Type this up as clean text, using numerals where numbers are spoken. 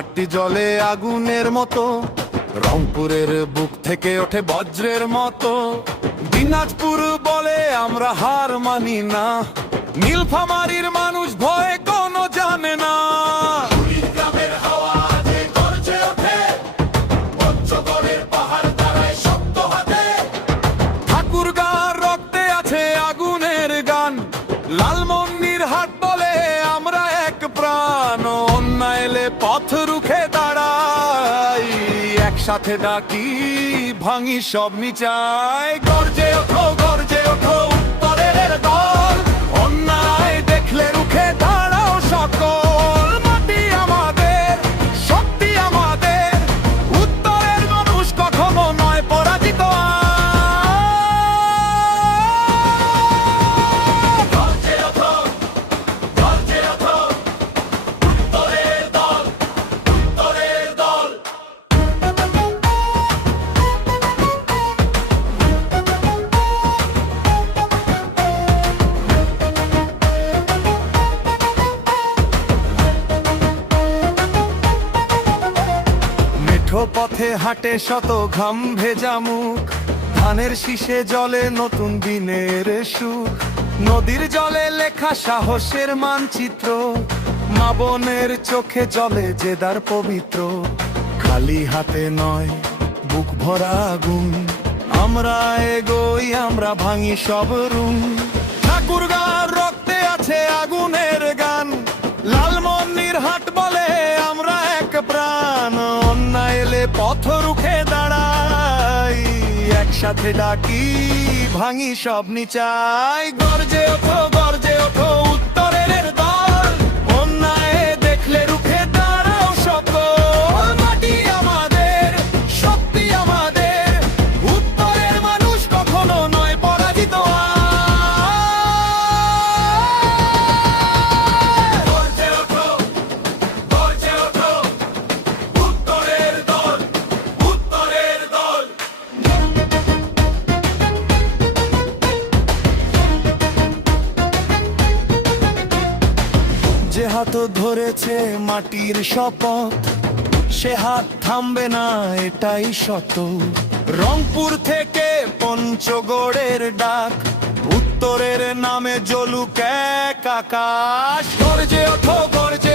মাটি জলে আগুনের মতো, রংপুরের বুক থেকে ওঠে বজ্রের মতো। দিনাজপুর বলে আমরা হার মানি না, নীলফামারীর মানুষ ভয়ে কোনো জানে না। কুড়িগ্রামের হাওয়া যে গর্জে ওঠে, পঞ্চগড়ের পাহাড় দাঁড়ায় শক্ত হাতে। ঠাকুরগাঁর রক্তে আছে আগুনের গান, লালমনির হাট বলে আমরা এক প্রাণ। অন্যায় এলে পথ রুখে দাঁড়াই, একসাথে ডাকি ভাঙি সব নিচাই। গর্জে ওঠো গর্জে ওঠো উত্তরের দল, অন্যায় দেখলে রুখে দাঁড়াও সকল। মাটি আমাদের, শক্তি আমাদের, উত্তরের মানুষ কখনো নয় পরাজিত। গর্জে ওঠো গর্জে ওঠো উত্তরের দল, উত্তরের দল। মেঠো পথে হাঁটে শত ঘাম ভেজা মুখ, ধানের শীষে জলে নতুন দিনের সুখ। নদীর জলে লেখা সাহসের মানচিত্র, মা বোনের চোখে জলে জেদার পবিত্র। খালি হাতে নয় বুক ভরা আগুন, আমরা এগোই আমরা ভাঙি সব রুম। ঠাকুরগাঁর রক্তে আছে আগুনের গান, লালমনির হাট বলে আমরা এক প্রাণ। অন্যায় এলে পথ রুখে দাঁড়াই, একসাথে ডাকি ভাঙি সব নিচাই। গর্জে ওঠো গর্জে ওঠো উত্তরের দল, অন্যায় দেখলে রুখে দাঁড়াও সকল। মাটি আমাদের, শক্তি আমাদের, উত্তরের মানুষ কখনো নয় পরাজিত। গর্জে ওঠো গর্জে ওঠো উত্তরের দল, উত্তরের দল। যে হাত ধরেছে মাটির শপথ, সে হাত থামবে না এটাই সত্য। রংপুর থেকে পঞ্চগড়ের ডাক, উত্তরের নামে জ্বলুক এক আকাশ। গর্জে ওঠো গর্জে